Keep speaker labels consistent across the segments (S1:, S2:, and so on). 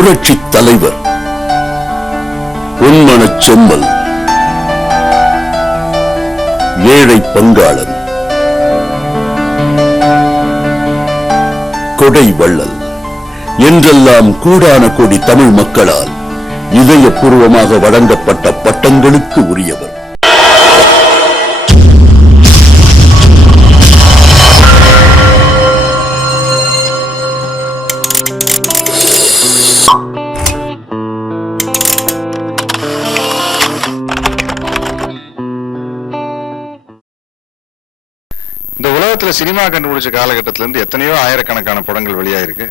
S1: புரட்சி தலைவர். பொன்மனச் செம்மல். ஏழை பங்காளன். கொடை வள்ளல். என்றெல்லாம் கூடான கோடி தமிழ் மக்களால் இதயபூர்வமாக வழங்கப்பட்ட பட்டங்களுக்கு உரியவர்.
S2: இந்தியாவில் சினிமா கண்டுபிடிச்ச காலகட்டத்தில இருந்து எத்தனையோ ஆயிரக்கணக்கான படங்கள் வெளியாயிருக்கு.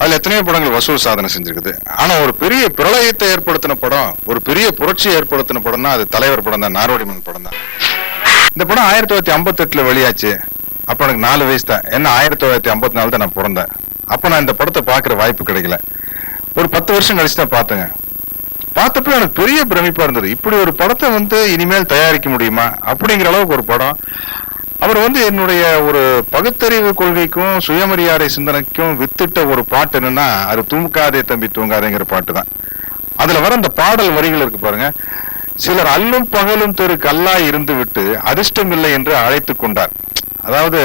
S2: அதுல எத்தனையோ படங்கள் வசூல் சாதனை செஞ்சிருக்குது. ஆனா ஒரு பெரிய பிரளயத்தை ஏற்படுத்தின படம் ஒரு பெரிய புரட்சியை ஏற்படுத்தின படம்னா அது தலைவர் படம் தான் நாரோடிமன் படம் தான். இந்த படம் ஆயிரத்தி தொள்ளாயிரத்தி ஐம்பத்தி எட்டுல வெளியாச்சு. அப்ப எனக்கு நாலு வயசு தான். என்ன ஆயிரத்தி தொள்ளாயிரத்தி ஐம்பத்தி நாலு தான் நான் பிறந்தேன். அப்ப நான் இந்த படத்தை பாக்குற வாய்ப்பு கிடைக்கல. ஒரு பத்து வருஷம் கழிச்சு தான் பார்த்தேங்க. பார்த்தப்ப எனக்கு பெரிய பிரமிப்பா இருந்தது. இப்படி ஒரு படத்தை வந்து இனிமேல் தயாரிக்க முடியுமா? அப்படிங்கிற அளவுக்கு ஒரு படம். அவர் வந்து என்னுடைய ஒரு பகுத்தறிவு கொள்கைக்கும் சுயமரியாதை சிந்தனைக்கும் வித்திட்ட ஒரு பாட்டு என்னன்னா அது தூங்காதே தம்பி தூங்காதேங்கிற பாட்டு தான். அதுல வர அந்த பாடல் வரிகள் இருக்கு பாருங்க. சிலர் அல்லும் பகலும் தெரு கல்லா இருந்து விட்டு அதிர்ஷ்டம் இல்லை என்று அழைத்து கொண்டார். அதாவது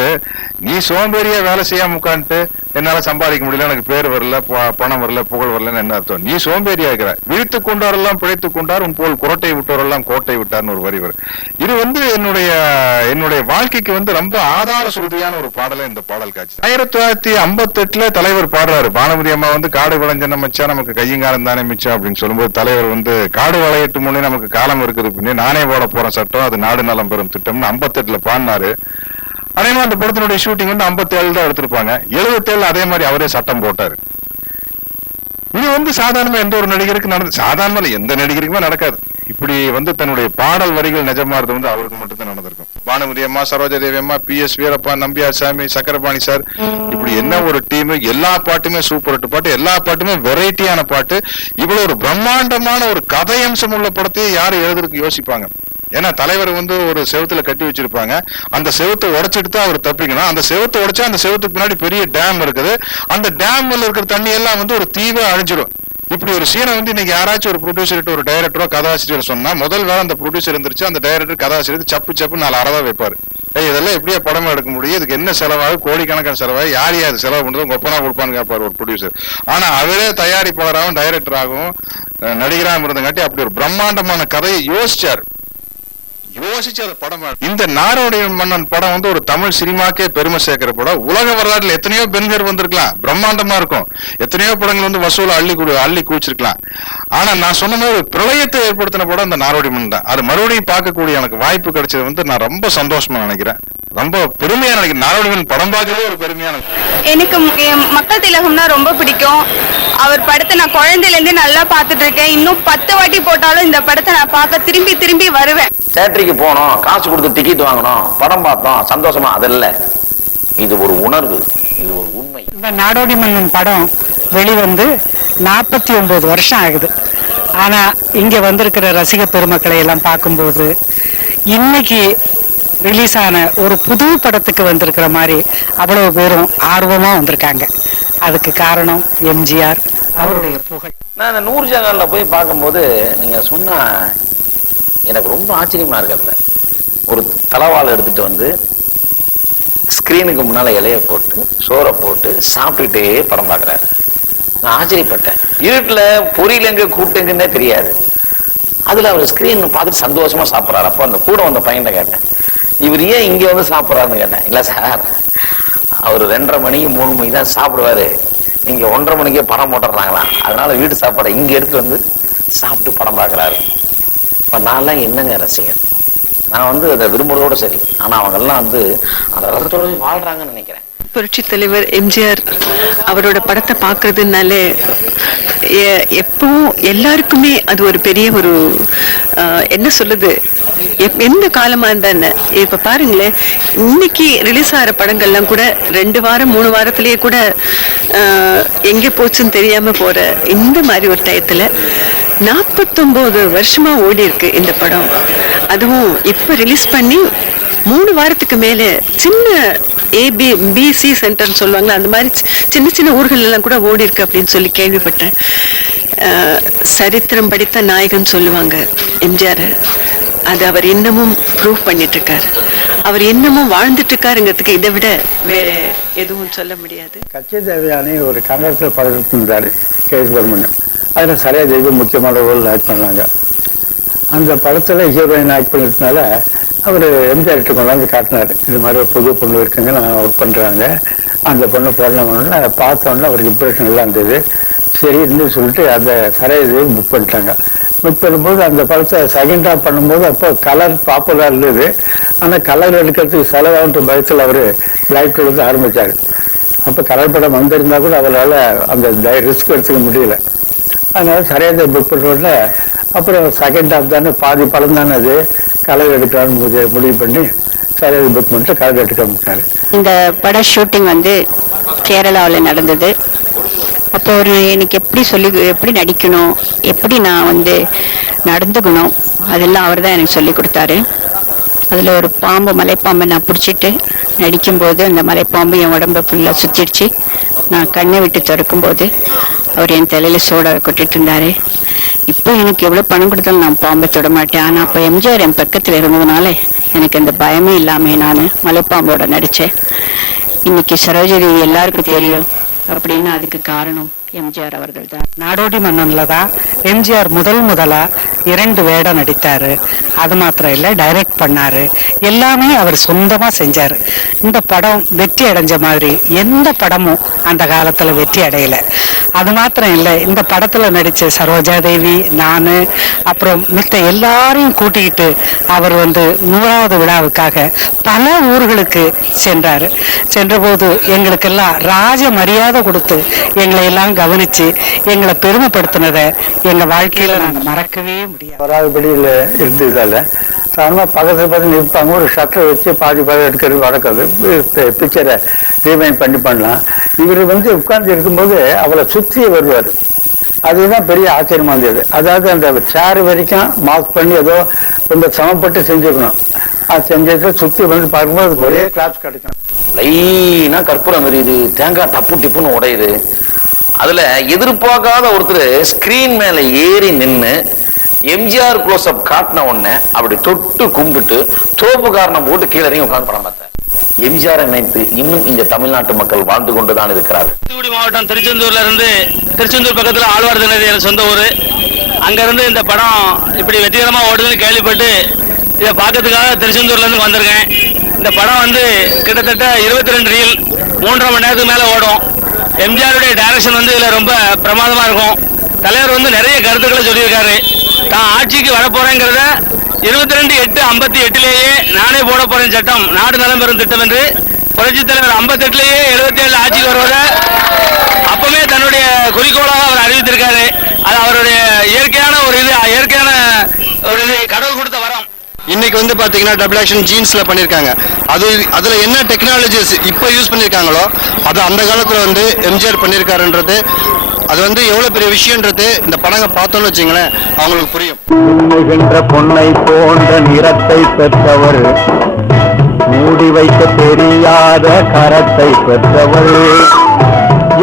S2: நீ சோம்பேறியா வேலை செய்யாம உட்காந்துட்டு என்னால சம்பாதிக்க முடியல எனக்கு பேர் வரல பணம் வரல புகழ் வரலன்னு என்ன அர்த்தம்? நீ சோம்பேறியா இருக்கிற. விழித்து கொண்டாரெல்லாம் பிழைத்து கொண்டார் உன் போல் குரட்டை விட்டவரெல்லாம் கோட்டை விட்டார்னு ஒரு வரி வரும். இது வந்து என்னுடைய என்னுடைய வாழ்க்கைக்கு வந்து ரொம்ப ஆதார சுருதியான ஒரு பாடல இந்த பாடல் காட்சி. ஆயிரத்தி தொள்ளாயிரத்தி ஐம்பத்தி எட்டுல தலைவர் பாடுறாரு. பானுமதி அம்மா வந்து காடு விளைஞ்சன மச்சா நமக்கு கையங்காலம் தானே மிச்சம் அப்படின்னு சொல்லும்போது தலைவர் வந்து காடு வளையட்டு முன்னே நமக்கு காலம் இருக்குது பின்னே நானே போட போறேன் சட்டம் அது நாடு நலம் பெறும் திட்டம்னு ஐம்பத்தெட்டுல பாடினாரு. அதே அந்த படத்தினுடைய ஷூட்டிங் வந்து 57 தான் எடுத்திருப்பாங்க. 77 அதே மாதிரி அவரே சட்டம் போட்டாரு. இது வந்து சாதாரணமா எந்த ஒரு நடிகருக்கு நடந்து சாதாரணமா எந்த நடிகருக்குமே நடக்காது. இப்படி வந்து தன்னுடைய பாடல் வரிகள் நிஜமாறது வந்து அவருக்கு மட்டும்தான் நடந்திருக்கும். பானுமதி அம்மா சரோஜா தேவி அம்மா பி எஸ் வீரப்பா நம்பியார் சாமி சக்கரபாணி சார் இப்படி என்ன ஒரு டீம் எல்லா பாட்டுமே சூப்பர் ஹிட் பாட்டு எல்லா பாட்டுமே வெரைட்டியான பாட்டு. இவ்வளவு ஒரு பிரம்மாண்டமான ஒரு கதையம்சம் உள்ள படத்தையே யாரு எழுதுறதுக்கு யோசிப்பாங்க? ஏன்னா தலைவர் வந்து ஒரு செவுத்துல கட்டி வச்சிருப்பாங்க. அந்த செவத்தை உடைச்சிட்டு தான் அவர் தப்பிக்கணும். அந்த செவத்தை உடைச்சா அந்த செவத்துக்கு பின்னாடி பெரிய டேம் இருக்குது. அந்த டேம்ல இருக்கிற தண்ணி எல்லாம் வந்து ஒரு தீவை அழிஞ்சிடும் இப்படி ஒரு சீனை வந்து இன்னைக்கு யாராச்சும் ஒரு ப்ரொடியூசர்கிட்ட ஒரு டைரக்டரோ கதாசிரியர் சொன்னா முதல் வேலை அந்த ப்ரொடியூசர் இருந்துருச்சு அந்த டைரக்டர் கதாசிரியர் சப்பு சப்பு நாலு அறவா வைப்பாரு. ஏய் இதெல்லாம் எப்படியா படம் எடுக்க முடியும்? இதுக்கு என்ன செலவாகும்? கோடிக்கணக்கான செலவாகும். யார் யார் செலவு பண்ணுறதும் கொப்பனா கொடுப்பான்னு கேட்பாரு ஒரு ப்ரொடியூசர் ஆனா அவரே தயாரிப்பாளராகவும் டைரக்டராகவும் நடிகராக நடிகராகவும் இருந்தங்காட்டி அப்படி ஒரு பிரம்மாண்டமான கதையை யோசிச்சார். யோசிச்சு அந்த படம் இந்த நாரோடைய மன்னன் படம் வந்து ஒரு தமிழ் சினிமாக்கே பெருமை சேர்க்கிற படம். உலக வரலாற்றில் எத்தனையோ பெண்கள் வந்திருக்கலாம் பிரம்மாண்டமா இருக்கும். எத்தனையோ படங்கள் வந்து வசூல அள்ளி அள்ளி கூச்சிருக்கலாம் ஆனா நான் சொன்ன மாதிரி ஒரு பிரளயத்தை ஏற்படுத்தின படம் இந்த நாரோடி மன்னன் தான். அது மறுபடியும் பார்க்கக்கூடிய எனக்கு வாய்ப்பு கிடைச்சது வந்து நான் ரொம்ப சந்தோஷமா நினைக்கிறேன். ரொம்ப பெருமையா நினைக்கிறேன். நாரோடி படம் பார்க்கவே ஒரு பெருமையான
S3: எனக்கு மக்கள் திலகம்னா ரொம்ப பிடிக்கும். அவர் படத்தை நான் குழந்தையிலேருந்தே நல்லா பார்த்துட்டு இருக்கேன். இன்னும் பத்து வாட்டி போட்டாலும் இந்த படத்தை நான் பார்க்க திரும்பி திரும்பி வருவேன்.
S4: தேட்டருக்கு போனோம் காசு கொடுத்து டிக்கெட் வாங்கணும் படம் பார்த்தோம் சந்தோஷமா அது இல்ல. இது ஒரு உணர்வு இது ஒரு உண்மை.
S5: இந்த நாடோடி மன்னன் படம் வெளிவந்து நாற்பத்தி ஒன்பது வருஷம் ஆகுது. ஆனா இங்க வந்திருக்கிற ரசிக பெருமக்களை எல்லாம் பார்க்கும்போது இன்னைக்கு ரிலீஸ் ஆன ஒரு புது படத்துக்கு வந்திருக்கிற மாதிரி அவ்வளவு பேரும் ஆர்வமா வந்திருக்காங்க. அதுக்கு காரணம் எம்ஜிஆர் அவருடைய புகழ்.
S4: நான் இந்த நூறு ஜகான்ல போய் பார்க்கும்போது நீங்க சொன்னா எனக்கு ரொம்ப ஆச்சரியமா இருக்கு ஒரு தலவாள் எடுத்துட்டு வந்து ஸ்கிரீனுக்கு முன்னால இலைய போட்டு சோறை போட்டு சாப்பிட்டுட்டே படம் பார்க்குறாரு. நான் ஆச்சரியப்பட்டேன். இருட்டில் பொரியலங்க எங்க கூட்டுங்கன்னே தெரியாது. அதுல அவர் ஸ்கிரீன் பார்த்துட்டு சந்தோஷமா சாப்பிட்றாரு. அப்போ அந்த கூட வந்த பையன்கிட்ட கேட்டேன். இவர் ஏன் இங்கே வந்து சாப்பிட்றாருன்னு கேட்டேன். இல்லை சார் அவர் ரெண்டரை மணிக்கு மூணு மணிக்கு தான் சாப்பிடுவாரு. இங்க ஒன்றரை மணிக்கே படம் போட்டுடுறாங்களாம். அதனால வீட்டு சாப்பாடை இங்கே எடுத்து வந்து சாப்பிட்டு படம் பார்க்குறாரு. இப்ப நான்லாம் என்னங்க ரசிகர் நான் வந்து அதை விரும்புறதோட சரி. ஆனா அவங்க எல்லாம் வந்து அந்த ரசத்தோட வாழ்றாங்கன்னு நினைக்கிறேன்.
S6: புரட்சி தலைவர் எம்ஜிஆர் அவரோட படத்தை பார்க்கறதுனாலே எப்பவும் எல்லாருக்குமே அது ஒரு பெரிய ஒரு என்ன சொல்லுது எப்- எந்த காலமா இருந்தா இப்ப பாருங்களேன் இன்னைக்கு ரிலீஸ் ஆகிற படங்கள்லாம் கூட ரெண்டு வாரம் மூணு வாரத்திலேயே கூட எங்கே எங்க போச்சுன்னு தெரியாம போற இந்த மாதிரி ஒரு டயத்துல நாற்பத்தொம்போது வருஷமா ஓடி இருக்கு இந்த படம். அதுவும் இப்ப ரிலீஸ் பண்ணி மூணு வாரத்துக்கு மேல சின்ன ஏபி பிசி சென்டர்னு சொல்லுவாங்களா அந்த மாதிரி சின்ன சின்ன ஊர்கள் எல்லாம் கூட ஓடி இருக்கு அப்படின்னு சொல்லி கேள்விப்பட்டேன். சரித்திரம் படித்த நாயகன் சொல்லுவாங்க எம்ஜிஆர். அது அவர் இன்னமும் ப்ரூவ் பண்ணிட்டு இருக்காரு அவர் இன்னமும் வாழ்ந்துட்டு இருக்காருங்கிறதுக்கு இதை விட வேற எதுவும் சொல்ல முடியாது.
S7: கட்சி தேவையான ஒரு காங்கிரஸ் படம் இருந்தார் கே. சுப்பிரமணியம். அதில் சரியா தெய்வ முக்கியமான ரோல் ஆக்ட் பண்ணாங்க. அந்த படத்தில் ஹீரோயின் ஆக்ட் பண்ணதுனால அவர் எம்ஜிஆர்கிட்ட கொண்டாந்து காட்டினார். இது மாதிரி ஒரு புது பொண்ணு இருக்குங்க நான் ஒர்க் பண்ணுறாங்க அந்த பொண்ணு போடணும்னு அதை பார்த்தோன்னே அவருக்கு இம்ப்ரெஷன் எல்லாம் இருந்தது. சரின்னு சொல்லிட்டு அந்த சரியா புக் பண்ணிட்டாங்க. புக் பண்ணும்போது அந்த படத்தை செகண்ட் ஹாஃப் பண்ணும்போது அப்போ கலர் பாப்புலராக இருந்தது. ஆனால் கலர் எடுக்கிறதுக்கு செலவாகின்ற பயத்தில் அவர் பிளாக் எடுத்து ஆரம்பித்தார் அப்போ கலர் படம் வந்திருந்தால் கூட அவரால் அந்த ரிஸ்க் எடுத்துக்க முடியல. அதனால சரியாக புக் பண்ண அப்புறம் செகண்ட் ஹாஃப் தானே பாதி பழம் தானே அது. கலர் எடுக்கலாம்னு முடிவு- முடிவு பண்ணி சரியாக புக் பண்ணிட்டு கலர் எடுக்க ஆரம்பிச்சாரு.
S8: இந்த பட ஷூட்டிங் வந்து கேரளாவில் நடந்தது. அப்போ ஒரு எனக்கு எப்படி சொல்லி எப்படி நடிக்கணும் எப்படி நான் வந்து நடந்துக்கணும் அதெல்லாம் அவர் தான் எனக்கு சொல்லி கொடுத்தாரு. அதில் ஒரு பாம்பு மலைப்பாம்பை நான் பிடிச்சிட்டு நடிக்கும்போது அந்த மலைப்பாம்பு என் உடம்ப ஃபுல்லாக சுற்றிடுச்சு நான் கண்ணை விட்டு திறக்கும்போது அவர் என் தலையில சோடாவை கொட்டிட்டு இருந்தாரு இப்போ எனக்கு எவ்வளோ பணம் கொடுத்தாலும் நான் பாம்பை தொட மாட்டேன். ஆனால் அப்போ எம்ஜிஆர் என் பக்கத்தில் இருந்ததுனால எனக்கு அந்த பயமே இல்லாமல் நான் மலைப்பாம்போட நடித்தேன் இன்னைக்கு சரோஜதேவி எல்லாருக்கும் தெரியும். அப்படின்னு அதுக்கு காரணம் எம்ஜிஆர் அவர்கள் தான்
S5: நாடோடி மன்னனில் தான் எம்ஜிஆர் முதல் முதலாக இரண்டு வேடம் நடித்தார். அது மாத்திரம் இல்லை டைரக்ட் பண்ணாரு. எல்லாமே அவர் சொந்தமாக செஞ்சார். இந்த படம் வெற்றி அடைஞ்ச மாதிரி எந்த படமும் அந்த காலத்தில் வெற்றி அடையலை. அது மாத்திரம் இல்லை இந்த படத்தில் நடித்த சரோஜா தேவி நான் அப்புறம் மித்த எல்லாரையும் கூட்டிக்கிட்டு அவர் வந்து நூறாவது விழாவுக்காக பல ஊர்களுக்கு சென்றார். சென்றபோது எங்களுக்கெல்லாம் ராஜ மரியாதை கொடுத்து எங்களை எல்லாம் கவனித்து எங்களை பெருமைப்படுத்தினதை எங்கள் வாழ்க்கையில் நாங்கள் மறக்கவே முடியாது.
S7: வராதபடியில் இருந்ததால சாதாரணமாக பக்கத்தில் பார்த்து நிற்பாங்க ஒரு ஷட்டர் வச்சு பாதி பாதி எடுக்கிறது வழக்கம் பிக்சரை ரீமைண்ட் பண்ணி பண்ணலாம். இவர் வந்து உட்கார்ந்து இருக்கும்போது அவளை சுற்றி வருவார். அதுதான் பெரிய ஆச்சரியமா இருந்தது. அதாவது அந்த சேர் வரைக்கும் மார்க் பண்ணி ஏதோ ரொம்ப சமப்பட்டு செஞ்சுக்கணும் அது செஞ்சதை சுற்றி வந்து பார்க்கும்போது ஒரே கிளாஸ் கிடைக்கணும்.
S4: லைனா கற்பூரம் எரியுது தேங்காய் டப்பு டிப்புன்னு உடையுது. அதுல எதிர்பார்க்காத ஒருத்தர் ஸ்கிரீன் மேல ஏறி நின்னு எம்ஜிஆர் க்ளோஸ் அப் காட்டின உடனே அப்படி தொட்டு கும்பிட்டு தோப்பு காரணம் போட்டு கீழே இறங்கி உட்கார்ந்து படம் பார்த்தேன். எம்ஜிஆர் நினைத்து இன்னும் இந்த தமிழ்நாட்டு மக்கள் வாழ்ந்து கொண்டுதான் இருக்கிறார்
S9: தூத்துக்குடி மாவட்டம் திருச்செந்தூர்ல இருந்து திருச்செந்தூர் பக்கத்துல ஆழ்வார் தினதி எனக்கு சொந்த ஊர். அங்க இருந்து இந்த படம் இப்படி வெற்றிகரமா ஓடுதுன்னு கேள்விப்பட்டு இதை பார்க்கறதுக்காக திருச்செந்தூர்ல இருந்து வந்திருக்கேன். இந்த படம் வந்து கிட்டத்தட்ட இருபத்தி ரெண்டு ரீல் மூன்றரை மணி நேரத்துக்கு மேல ஓடும். எம்ஜிஆருடைய டைரக்ஷன் வந்து இதுல ரொம்ப பிரமாதமா இருக்கும். தலைவர் வந்து நிறைய கருத்துக்களை சொல்லியிருக்காரு. தான் ஆட்சிக்கு வரப்போறேங்கிறத இருபத்தி ரெண்டு எட்டு ஐம்பத்தி எட்டுலேயே நானே போட போறேன் சட்டம். நாடு நலம் பெறும் திட்டம் என்று புரட்சி தலைவர் ஐம்பத்தெட்டுலேயே எழுபத்தி ஏழு ஆட்சிக்கு வருவதை அப்பவே தன்னுடைய குறிக்கோளாக அவர் அறிவித்திருக்காரு. அது அவருடைய இயற்கையான ஒரு இது இயற்கையான ஒரு இது கடவுள் கொடுத்த வரம்.
S2: இன்னைக்கு வந்து பார்த்தீங்கன்னா டபுள் ஆக்ஷன் ஜீன்ஸில் பண்ணியிருக்காங்க அது அதில் என்ன டெக்னாலஜிஸ் இப்போ யூஸ் பண்ணியிருக்காங்களோ அது அந்த காலத்தில் வந்து எம்ஜிஆர் பண்ணியிருக்காருன்றது அது வந்து எவ்வளவு பெரிய விஷயம்ன்றது இந்த படங்க பார்த்தோம்னு வச்சுங்களேன் அவங்களுக்கு புரியும்.
S7: மின்னுகின்ற பொன்னை போன்ற நிறத்தை பெற்றவர் மூடி வைக்க தெரியாத கரத்தை பெற்றவர்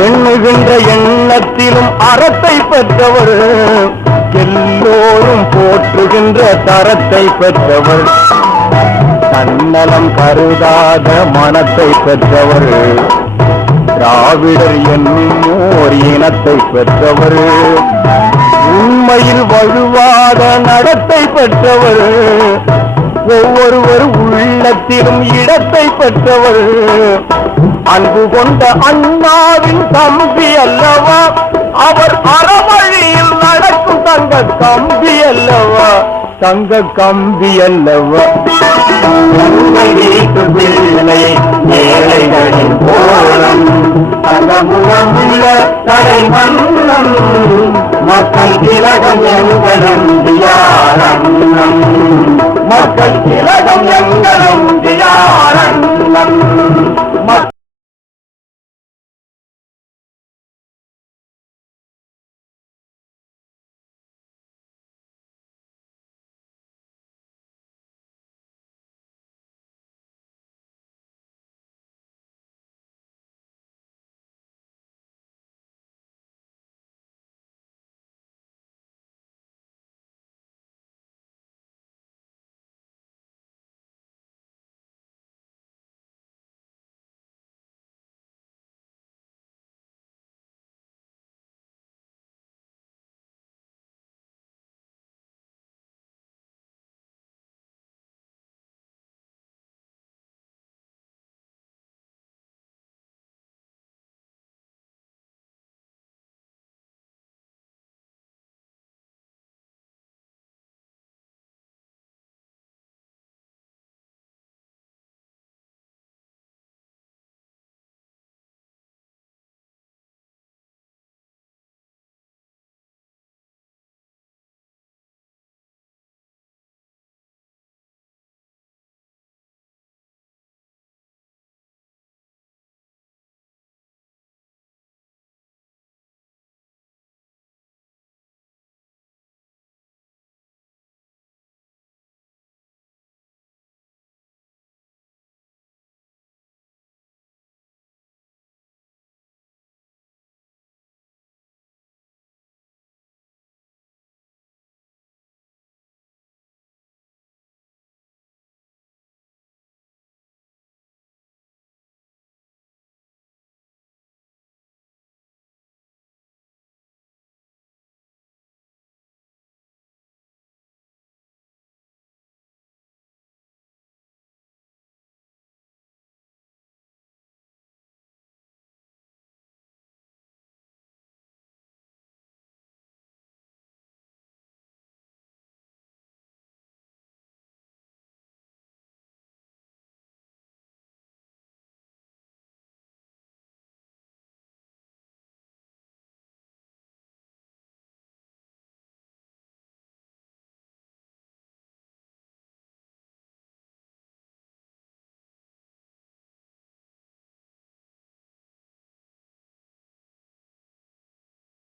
S7: எண்ணுகின்ற எண்ணத்திலும் அறத்தை பெற்றவர் எல்லோரும் போற்றுகின்ற தரத்தை பெற்றவர் தன்னலம் கருதாத மனத்தை பெற்றவர். திராவிடர் என்னும் ஓர் இனத்தை பெற்றவர். உண்மையில் வழுவாத நடத்தை பெற்றவர். ஒவ்வொருவர் உள்ளத்திலும் இடத்தை பெற்றவர். அன்பு கொண்ட அண்ணாவின் தம்பி அல்லவா? அவர் அறவழியில் நடக்கும் தங்க தம்பி அல்லவா? தங்க கம்பி அல்லவா? மக்கள் திலகம் எங்களும் மக்கள் திலகம் எங்களும்